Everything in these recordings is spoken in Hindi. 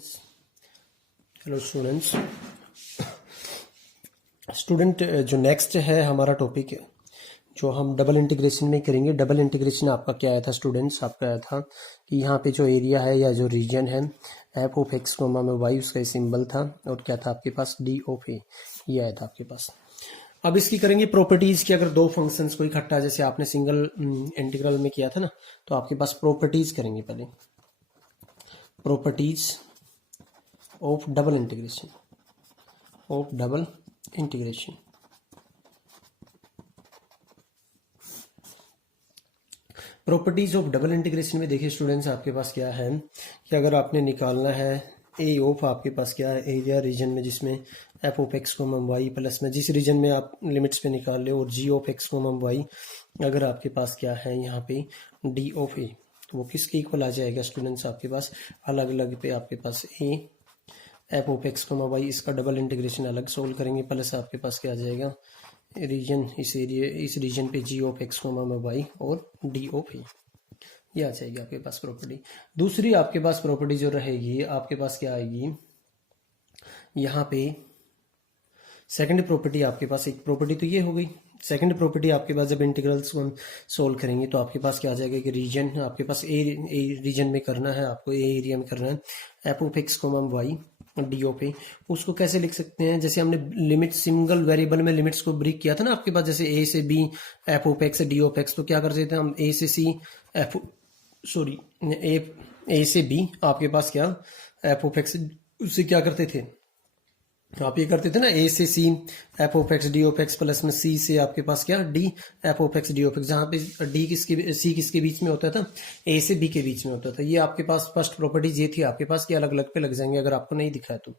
हेलो स्टूडेंट जो नेक्स्ट है हमारा टॉपिक जो हम डबल इंटीग्रेशन में करेंगे। डबल इंटीग्रेशन आपका क्या आया था स्टूडेंट्स? आपका आया था कि यहाँ पे जो एरिया है या जो रीजन है एफ ऑफ एक्स कोमा में वाई, उसका सिंबल था और क्या था आपके पास डी ऑफ ए, ये आया था आपके पास। अब इसकी करेंगे प्रॉपर्टीज की। अगर दो फंक्शंस को इकट्ठा, जैसे आपने सिंगल इंटीग्रल में किया था ना, तो आपके पास प्रॉपर्टीज करेंगे पहले। Properties of double integration, of double integration. Properties of double integration में देखिए स्टूडेंट्स, आपके पास क्या है कि अगर आपने निकालना है ए ऑफ, आपके पास क्या है एरिया रीजन में जिसमें F of X comma Y plus में जिस रीजन में आप लिमिट्स पे निकाल ले, और जी ऑफ एक्स कोमम वाई अगर आपके पास क्या है यहाँ पे डी ऑफ ए, तो वो किसके इक्वल आ जाएगा स्टूडेंट्स? आपके पास अलग अलग पे आपके पास a F of X comma Y, इसका डबल इंटीग्रेशन अलग सोल्व करेंगे, प्लस आपके पास क्या आ जाएगा रीजन, इस एरिया इस रीजन पे जी ऑफ एक्स कोमा में वाई और डी ऑफ ए, ये आ जाएगी आपके पास प्रॉपर्टी। दूसरी आपके पास प्रॉपर्टी जो रहेगी आपके पास क्या आएगी यहाँ पे सेकंड प्रॉपर्टी। आपके पास एक प्रॉपर्टी तो ये हो गई, सेकंड प्रॉपर्टी आपके पास जब इंटीग्रल्स को हम सोल्व करेंगे तो आपके पास क्या आ जाएगा कि रीजन आपके पास ए रीजन में करना है, आपको ए एरिया में करना है F of X comma Y D of A. उसको कैसे लिख सकते हैं? जैसे हमने लिमिट सिंगल वेरिएबल में लिमिट्स को ब्रेक किया था ना आपके पास, जैसे ए से B F of X D of X, तो क्या कर देते हैं हम ए से सी एफ सॉरी ए से बी आपके पास क्या एफ ऑफ एक्स, उससे क्या करते थे आप ये करते थे ना ए से C F of X D of X plus में सी से आपके पास क्या D F of X D of X, जहां पे डी किसके सी किसके बीच में होता था ए से बी के बीच में होता था। ये आपके पास फर्स्ट प्रॉपर्टीज ये थी आपके पास कि अलग अलग पे लग जाएंगे अगर आपको नहीं दिखा है तो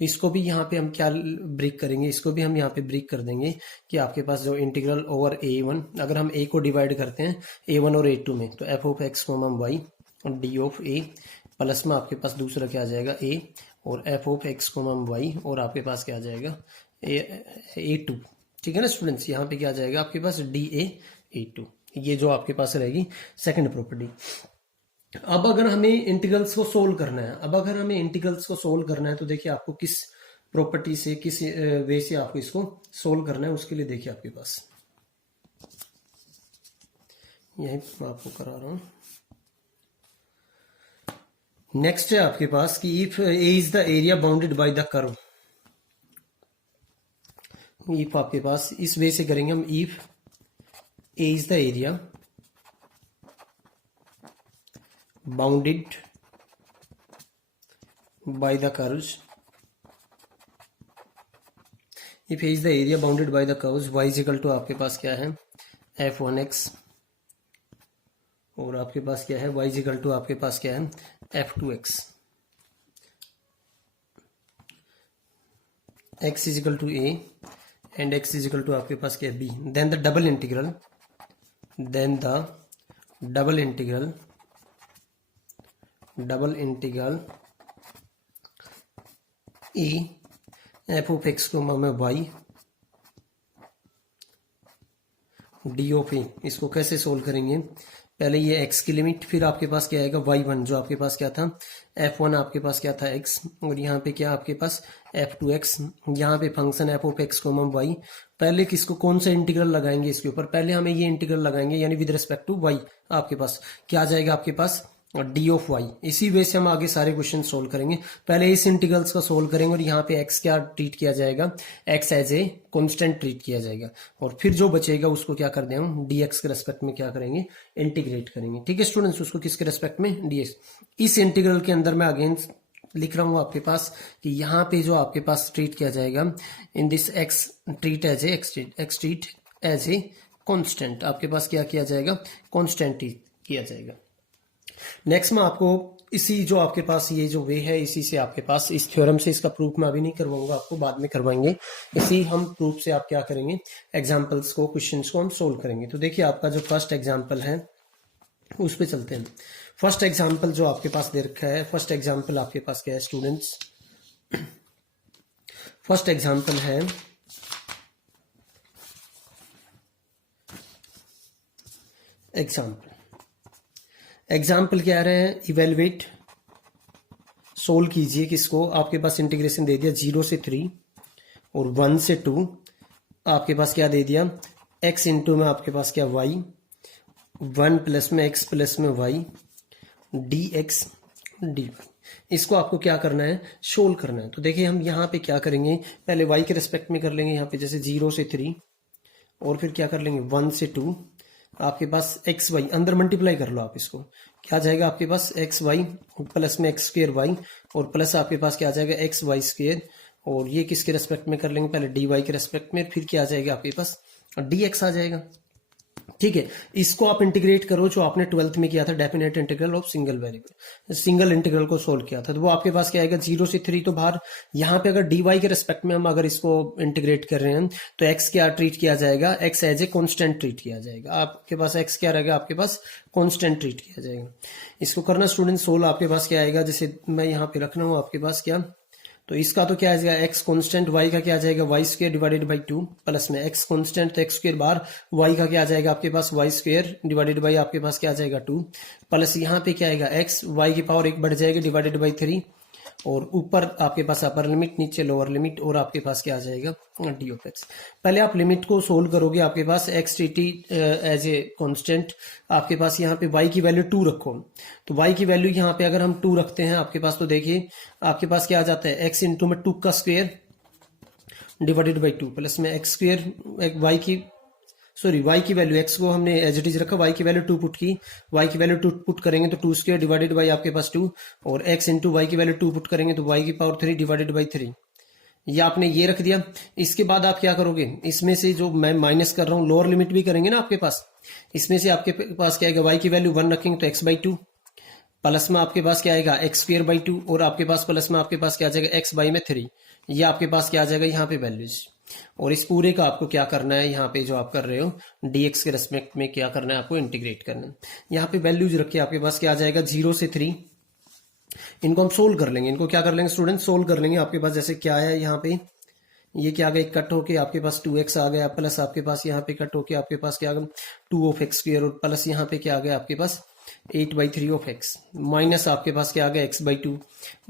इसको भी यहाँ पे हम क्या ब्रेक करेंगे, इसको भी हम यहाँ पे ब्रेक कर देंगे कि आपके पास जो इंटीग्रल ओवर ए वन, अगर हम ए को डिवाइड करते हैं ए वन और ए टू में, तो F of X comma Y D of A plus में आपके पास दूसरा क्या आ जाएगा ए और F of X comma Y, और आपके पास क्या आ जाएगा ए टू। ठीक है ना स्टूडेंट्स, यहाँ पे क्या आ जाएगा आपके पास डी ए टू, ये जो आपके पास रहेगी सेकंड प्रॉपर्टी। अब अगर हमें इंटीग्रल्स को सोल्व करना है, अब अगर हमें इंटीग्रल्स को सोल्व करना है तो देखिए आपको किस प्रॉपर्टी से किस वे से आपको इसको सोल्व करना है, उसके लिए देखिए आपके पास यही मैं आपको करा रहा हूं। नेक्स्ट है आपके पास कि if A is the area bounded by the curve, if आपके पास इस वे से करेंगे हम, if A is the area bounded by the curves, if A is the area bounded by the curves Y is equal to आपके पास क्या है एफ वन एक्स, और आपके पास क्या है वाई इज इक्वल टू आपके पास क्या है F to X, X is equal to A and X is equal to आपके पास क्या है B, then the double integral, then the double integral A F of X को में वाई डी ऑफ ए, इसको कैसे सोल्व करेंगे? पहले ये x की लिमिट, फिर आपके पास क्या आएगा y1 जो आपके पास क्या था f1 आपके पास क्या था x, और यहाँ पे क्या आपके पास f2x, यहाँ पे function f of x कोमम y। पहले किसको कौन सा इंटीग्रल लगाएंगे इसके ऊपर? पहले हमें ये इंटीग्रल लगाएंगे, यानी विद रिस्पेक्ट टू y आपके पास क्या आ जाएगा आपके पास डी ऑफ वाई। इसी वे से हम आगे सारे क्वेश्चन सोल्व करेंगे। पहले इस इंटीग्रल्स का सोल्व करेंगे और यहाँ पे x क्या ट्रीट किया जाएगा, x as a constant treat किया जाएगा, और फिर जो बचेगा उसको क्या कर दें हम dx के रेस्पेक्ट में क्या करेंगे इंटीग्रेट करेंगे। ठीक है स्टूडेंट्स, उसको किसके रेस्पेक्ट में dx। इस इंटीग्रल के अंदर मैं अगेन लिख रहा हूं आपके पास कि यहाँ पे जो आपके पास ट्रीट किया जाएगा in this x treat as a x treat as a constant, आपके पास क्या किया जाएगा कांस्टेंट ट्रीट किया जाएगा। नेक्स्ट में आपको इसी जो आपके पास ये जो वे है, इसी से आपके पास इस थ्योरम से, इसका प्रूफ मैं अभी नहीं करवाऊंगा आपको, बाद में करवाएंगे। इसी हम प्रूफ से आप क्या करेंगे एग्जांपल्स को, क्वेश्चंस को हम सोल्व करेंगे। तो देखिए आपका जो फर्स्ट एग्जांपल है उस पे चलते हैं। फर्स्ट एग्जांपल जो आपके पास दे रखा है, फर्स्ट एग्जांपल आपके पास क्या है स्टूडेंट्स? फर्स्ट एग्जांपल है एग्जांपल क्या आ रहे हैं, इवेलुएट सोल्व कीजिए किसको, आपके पास इंटीग्रेशन दे दिया 0 से 3 और 1 से 2, आपके पास क्या दे दिया x इंटू में आपके पास क्या y, 1 प्लस में x प्लस में y dx dy। इसको आपको क्या करना है, सोल्व करना है। तो देखिए हम यहाँ पे क्या करेंगे, पहले y के रिस्पेक्ट में कर लेंगे, यहाँ पे जैसे 0 से 3 और फिर क्या कर लेंगे 1 से 2, आपके पास एक्स वाई अंदर मल्टीप्लाई कर लो आप इसको, क्या जाएगा आपके पास एक्स वाई प्लस में एक्स स्क्र वाई और प्लस आपके पास क्या आ जाएगा एक्स वाई स्क्र, और ये किसके रेस्पेक्ट में कर लेंगे, पहले डी वाई के रेस्पेक्ट में, फिर क्या आ जाएगा आपके पास डी एक्स आ जाएगा। ठीक है, इसको आप इंटीग्रेट करो जो आपने 12th में किया था, definite integral of single variable, single integral को सोल्व किया था, तो वो आपके पास क्या आएगा 0 से 3। तो बाहर यहाँ पे अगर डी वाई के रेस्पेक्ट में हम अगर इसको इंटीग्रेट कर रहे हैं तो एक्स क्या ट्रीट किया जाएगा, X as a constant treat किया जाएगा, आपके पास एक्स क्या रहेगा, आपके पास कॉन्स्टेंट ट्रीट किया जाएगा। इसको करना स्टूडेंट सोल्व, आपके पास क्या आएगा, जैसे मैं यहाँ पे रखना हूँ आपके पास क्या, तो इसका तो क्या आ जाएगा एक्स कांस्टेंट, वाई का क्या आ जाएगा Y square divided by 2 plus में एक्स कांस्टेंट तो एक्स स्क्वायर बार, वाई का क्या आ जाएगा आपके पास वाई स्क्वायर डिवाइडेड बाई आपके पास क्या आ जाएगा 2 प्लस यहाँ पे क्या आएगा एक्स, वाई की पावर 1 बढ़ जाएगी डिवाइडेड बाई 3 और ऊपर आपके पास अपर लिमिट नीचे लोअर लिमिट और आपके पास क्या आ जाएगा डी ऑफ एक्स। पहले आप लिमिट को सोल्व करोगे, आपके पास X T T as a constant, आपके पास यहाँ पे y की वैल्यू 2 रखो, तो y की वैल्यू यहाँ पे अगर हम 2 रखते हैं आपके पास, तो देखिए आपके पास क्या आ जाता है x इंटू में 2 का स्क्वायर डिवाइडेड बाई 2 प्लस में एक्स स्क्वायर y की y की वैल्यू x को हमने एज इट इज रखा, y की वैल्यू 2 पुट की, y की वैल्यू 2 पुट करेंगे तो 2 स्क्वायर डिवाइडेड बाई आपके पास 2 और x इंटू वाई की वैल्यू 2 पुट करेंगे तो y की पावर 3 डिवाइडेड बाई 3, ये आपने ये रख दिया। इसके बाद आप क्या करोगे, इसमें से जो मैं माइनस कर रहा हूँ लोअर लिमिट भी करेंगे ना आपके पास, इसमें से आपके पास क्या आएगा y की वैल्यू 1 रखेंगे तो x बाई 2 प्लस में आपके पास क्या आएगा एक्स स्क्वायर बाई 2 और आपके पास प्लस में आपके पास क्या आ जाएगा x बाई में 3, ये आपके पास क्या आ जाएगा यहाँ पे वैल्यूज। और इस पूरे का आपको क्या करना है, यहाँ पे जो आप कर रहे हो dx के रेस्पेक्ट में क्या करना है, आपको इंटीग्रेट करना है। यहाँ पे वैल्यूज रखे आपके पास क्या आ जाएगा 0 से 3, इनको हम सोल्व कर लेंगे, इनको क्या कर लेंगे स्टूडेंट सोल्व कर लेंगे। आपके पास जैसे क्या है यहाँ पे, ये क्या आ गया कट होके आपके पास 2x आ गया प्लस आपके पास यहाँ पे कट होके आपके पास क्या आ गया 2 ऑफ एक्स स्क्वायर और प्लस यहाँ पे क्या आ गया आपके पास 8/3 ऑफ एक्स माइनस आपके पास क्या आ गया x बाई 2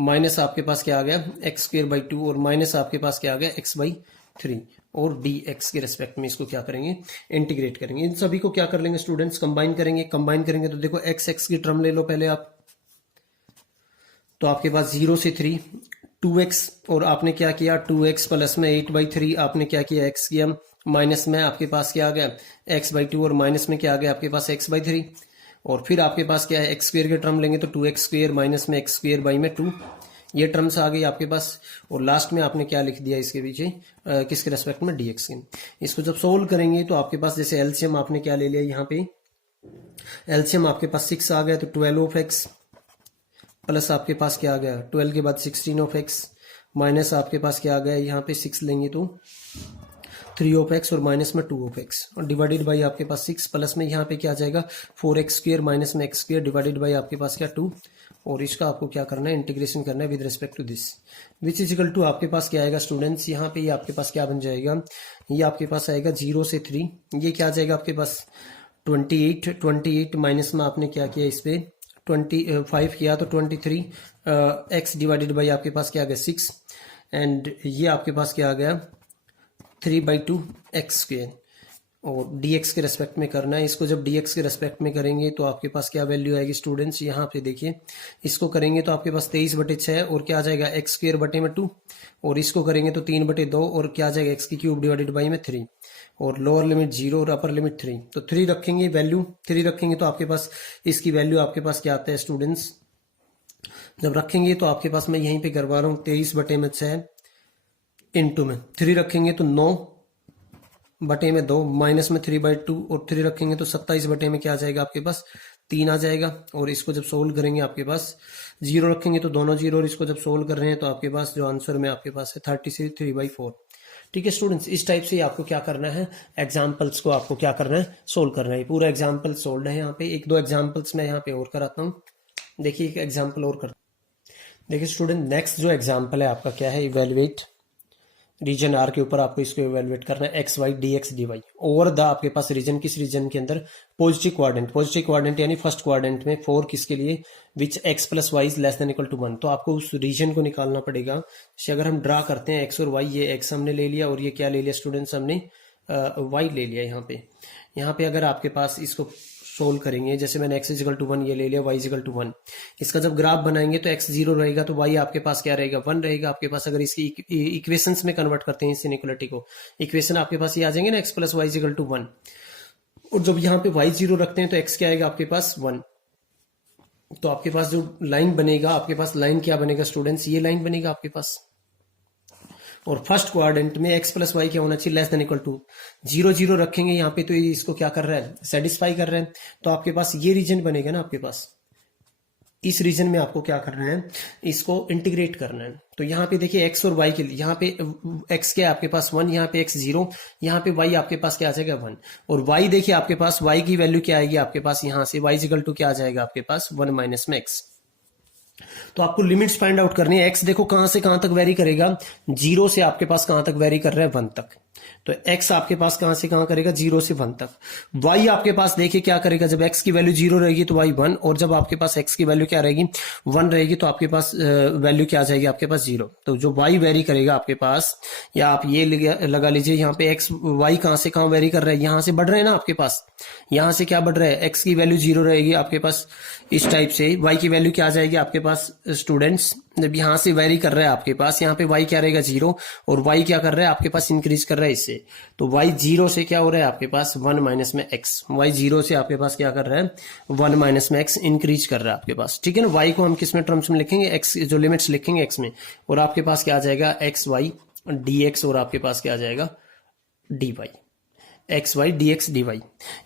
माइनस आपके पास क्या आ गया एक्स स्क्वायर बाई 2 और माइनस आपके पास क्या आ गया x बाई 3 और dx के रेस्पेक्ट में इसको क्या करेंगे इंटीग्रेट करेंगे। इन सभी को क्या कर लेंगे स्टूडेंट्स कंबाइन करेंगे तो देखो x की टर्म ले लो पहले आप, तो आपके पास 0 से 3 2x और आपने क्या किया 2x प्लस में 8/3 आपने क्या किया x किया माइनस में आपके पास क्या आ गया x बाई 2 और माइनस में क्या आ गया आपके पास x बाई 3 और फिर आपके पास क्या है एक्स स्क्वायर के टर्म लेंगे तो 2x स्क्वायर माइनस में एक्स स्क्वायर बाई में 2, ये टर्म्स आ गई आपके पास और लास्ट में आपने क्या लिख दिया इसके पीछे किसके रेस्पेक्ट में dx के। इसको जब सोल्व करेंगे तो आपके पास जैसे एलसीएम आपने क्या ले लिया, यहाँ पे एलसीएम आपके पास 6 आ गया तो 12 ऑफ एक्स प्लस आपके पास क्या आ गया 12 के बाद 16 ऑफ एक्स माइनस आपके पास क्या आ गया यहाँ पे 6 लेंगे तो 3 ऑफ एक्स और माइनस में 2 ऑफ एक्स और डिवाइडेड बाई आपके पास 6 प्लस में यहाँ पे क्या आ जाएगा 4x स्क्वायर माइनस में एक्स स्क्वायर डिवाइडेड बाई आपके पास क्या 2 और इसका आपको क्या करना है इंटीग्रेशन करना है with respect to this which is equal to आपके पास क्या आएगा स्टूडेंट्स, यहाँ पे ये आपके पास क्या बन जाएगा, ये आपके पास आएगा 0 से 3, ये क्या आ जाएगा आपके पास 28 माइनस में आपने क्या किया इस पे 25 किया तो 23 एक्स डिवाइडेड बाई आपके पास क्या आ गया 6 एंड ये आपके पास क्या आ गया 3/2 एक्स स्क्वायर और dx के रेस्पेक्ट में करना है। इसको जब dx के रेस्पेक्ट में करेंगे तो आपके पास क्या वैल्यू आएगी स्टूडेंट्स, यहाँ पे देखिए इसको करेंगे तो आपके पास 23/6 और क्या आ जाएगा एक्स स्क्वायर बटे में 2 और इसको करेंगे तो 3/2 और क्या आ जाएगा एक्स की क्यूब डिवाइडेड बाई में 3 और लोअर लिमिट 0 और अपर लिमिट 3, तो 3 रखेंगे वैल्यू 3 रखेंगे तो आपके पास इसकी वैल्यू आपके पास क्या आता है स्टूडेंट्स, जब रखेंगे तो आपके पास मैं यहीं पे करवा रहा हूँ 23/6 इंटू में 3 रखेंगे तो 9/2 माइनस में 3/2 और 3 रखेंगे तो 27 में क्या आ जाएगा आपके पास 3 आ जाएगा और इसको जब सोल्व करेंगे आपके पास 0 रखेंगे तो दोनों 0 और इसको जब सोल्व कर रहे हैं तो आपके पास जो आंसर में आपके पास है 3/4। ठीक है स्टूडेंट्स, इस टाइप से आपको क्या करना है एग्जाम्पल्स को आपको क्या करना है सोल्व करना है। पूरा एग्जाम्पल सोल्व है, यहाँ पे 1-2 एग्जाम्पल्स मैं यहाँ पे और कराता हूँ। देखिए एक एग्जाम्पल और कर, देखिए स्टूडेंट नेक्स्ट जो एग्जाम्पल है आपका क्या है इवेल्युएट रीजन आर के ऊपर आपको इसको इवेलुएट करना है, X Y D X D Y over the आपके पास रीजन, किस रीजन के अंदर, पॉजिटिव क्वाड्रेंट यानी फर्स्ट क्वाड्रेंट में, फॉर किसके लिए, which X plus Y is less than equal to 1। तो आपको उस रीजन को निकालना पड़ेगा। जैसे अगर हम ड्रा करते हैं एक्स और वाई, ये एक्स हमने ले लिया और ये क्या ले लिया स्टूडेंट्स, हमने वाई ले लिया। यहाँ पे अगर आपके पास इसको सोल्व करेंगे, जैसे मैंने x इजिकल टू 1 ये ले लिया, y इजिकल टू 1, इसका जब ग्राफ बनाएंगे तो x 0 रहेगा तो y आपके पास क्या रहेगा, 1 रहेगा आपके पास। अगर इसकी इक्वेशंस में कन्वर्ट करते हैं इस इनइक्वालिटी को, इक्वेशन आपके पास ये आ जाएंगे ना, x plus Y is equal to 1, और जब यहाँ पे y 0 रखते हैं तो x क्या आएगा आपके पास 1। तो आपके पास जो लाइन बनेगा, आपके पास लाइन क्या बनेगा स्टूडेंट्स, ये लाइन बनेगा आपके पास। और फर्स्ट क्वाड्रेंट में x प्लस वाई क्या होना चाहिए, लेस देन इक्वल टू 0 0 रखेंगे यहाँ पे, तो ये इसको क्या कर रहा है, सेटिस्फाई कर रहा है। तो आपके पास ये रीजन बनेगा ना आपके पास, इस रीजन में आपको क्या करना है, इसको इंटीग्रेट करना है। तो यहाँ पे देखिए x और y के लिए, यहाँ पे x क्या है आपके पास 1, यहाँ पे x 0, यहाँ पे y आपके पास क्या आ जाएगा 1, और y देखिए आपके पास y की वैल्यू क्या आएगी आपके पास, यहाँ से y इक्वल टू क्या आ जाएगा आपके पास 1 माइनस में x। तो आपको लिमिट्स फाइंड आउट करनी है। x देखो कहां से कहां तक वेरी करेगा, 0 से आपके पास कहां तक वेरी कर रहा है, 1 तक। तो x आपके पास कहां से कहां करेगा, 0 से 1 तक। y आपके पास देखिए क्या करेगा, जब x की वैल्यू 0 रहेगी तो y 1, और जब आपके पास x की वैल्यू क्या रहेगी 1 रहेगी तो आपके पास वैल्यू क्या आ जाएगी आपके पास 0। तो जो y वेरी करेगा आपके पास, या आप ये लगा लीजिए यहाँ पे x y कहां से कहां वेरी कर रहा है, यहां से बढ़ रहे हैं ना आपके पास, यहां से क्या बढ़ रहा है, x की वैल्यू 0 रहेगी आपके पास इस टाइप से, y की वैल्यू क्या आ जाएगी आपके पास स्टूडेंट्स, जब यहां से वेरी कर रहा है आपके पास, यहाँ पे y क्या रहेगा 0, और y क्या कर रहा है आपके पास इंक्रीज कर रहा है इससे। तो y 0 से क्या हो रहा है आपके पास 1 माइनस में x, y 0 से आपके पास क्या कर रहा है 1 माइनस में x इंक्रीज कर रहा है आपके पास, ठीक है ना। y को हम किस में टर्म्स में लिखेंगे, x जो लिमिट्स लिखेंगे x में, और आपके पास क्या आ जाएगा एक्स वाई dx, और आपके पास क्या आ जाएगा dy, X Y D X D Y.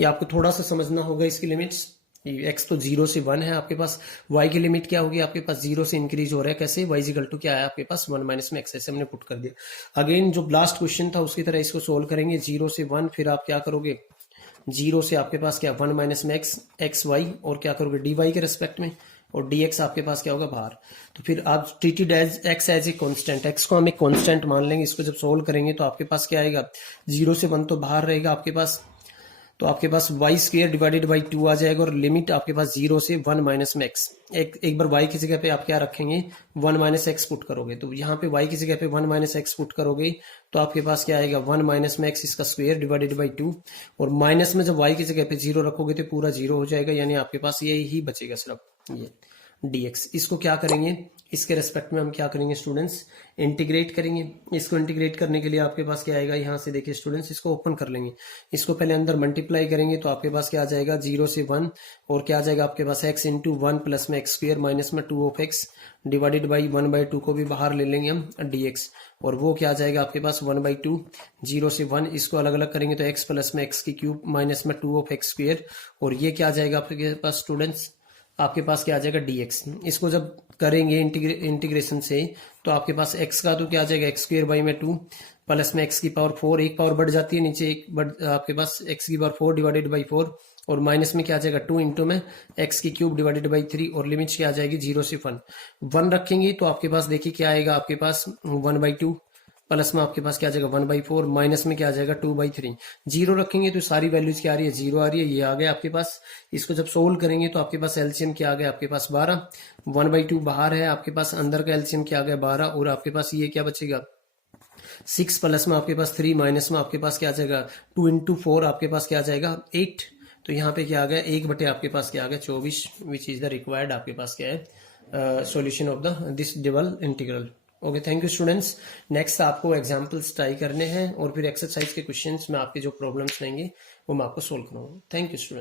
ये आपको थोड़ा सा समझना होगा इसकी लिमिट्स। x तो 0 से 1 है आपके पास, y की लिमिट क्या होगी आपके पास 0 से इंक्रीज हो रहा है, कैसे, y इक्वल टू क्या है आपके पास 1 माइनस में x, ऐसे हमने पुट कर दिया। अगेन जो लास्ट क्वेश्चन था उसकी तरह इसको सोल्व करेंगे, 0 से 1, फिर आप क्या करोगे, 0 से आपके पास क्या 1 माइनस में x, एक्स वाई, और क्या करोगे डी वाई के रेस्पेक्ट में, और dx आपके पास क्या होगा बाहर। तो फिर आप treated as x as a constant, x को हम एक कांस्टेंट मान लेंगे। इसको जब सोल्व करेंगे तो आपके पास क्या आएगा, 0 से 1 तो बाहर रहेगा आपके पास, तो आपके पास वाई स्क्वायर डिवाइडेड बाई 2 आ जाएगा, और लिमिट आपके पास 0 से 1 माइनस में x। एक बार y की जगह पे आप क्या रखेंगे 1 माइनस एक्स पुट करोगे, तो यहाँ पे y की जगह पे 1 माइनस एक्स पुट करोगे तो आपके पास क्या आएगा 1 माइनस में x इसका स्क्वायर डिवाइडेड बाई 2, और माइनस में जब y की जगह पे 0 रखोगे तो पूरा 0 हो जाएगा, यानी आपके पास ये ही बचेगा सिर्फ ये dx। इसको क्या करेंगे, इसके रेस्पेक्ट में हम क्या करेंगे स्टूडेंट्स, इंटीग्रेट करेंगे। इसको इंटीग्रेट करने के लिए आपके पास क्या आएगा, यहाँ से देखिए स्टूडेंट्स इसको ओपन कर लेंगे, इसको पहले अंदर मल्टीप्लाई करेंगे तो आपके पास क्या आ जाएगा 0 से 1, और क्या आ जाएगा आपके पास x इंटू 1 प्लस में एक्स स्क्वायर माइनस में 2 ऑफ एक्स डिवाइडेड बाई 1/2 को भी बाहर ले लेंगे हम dx, और वो क्या आ जाएगा आपके पास 1/2, 0 से 1, इसको अलग अलग करेंगे तो x प्लस में एक्स की क्यूब माइनस में 2 ऑफ एक्स स्क्वायर, और ये क्या आ जाएगा आपके पास स्टूडेंट्स, आपके पास क्या आ जाएगा dx। इसको जब करेंगे इंटीग्रेशन से तो आपके पास x का तो क्या आ जाएगा एक्स स्क्वायर बाई में 2 प्लस में x की पावर 4, एक पावर बढ़ जाती है नीचे, एक आपके पास x की पावर 4 डिवाइडेड बाई 4, और माइनस में क्या आ जाएगा 2 इंटू में x की क्यूब डिवाइडेड बाई 3, और लिमिट क्या आ जाएगी 0 से 1 रखेंगे तो आपके पास देखिए क्या आएगा आपके पास 1/2, प्लस में आपके पास क्या आ जाएगा 1/4, माइनस में क्या आ जाएगा 2/3। 0 रखेंगे तो सारी वैल्यूज क्या आ रही है 0 आ रही है, ये आ गया आपके पास। इसको जब सोल्व करेंगे तो आपके पास एलसीएम क्या आ गया आपके पास 12, 1/2 बाहर है आपके पास, अंदर का एलसीएम क्या आ गया 12, और आपके पास ये क्या बचेगा 6, प्लस में आपके पास 3, माइनस में आपके पास क्या आ जाएगा 2 इंटू 4 आपके पास क्या आ जाएगा 8। तो यहाँ पे क्या आ गया 1 आपके पास क्या आ गया 24, विच इज द रिक्वायर्ड आपके पास क्या है solution of the this double integral. Okay, thank you students. Next आपको एग्जांपल्स ट्राई करने हैं, और फिर एक्सरसाइज के क्वेश्चंस में आपके जो प्रॉब्लम्स रहेंगे वो मैं आपको सोल्व करूँगा। Thank you students.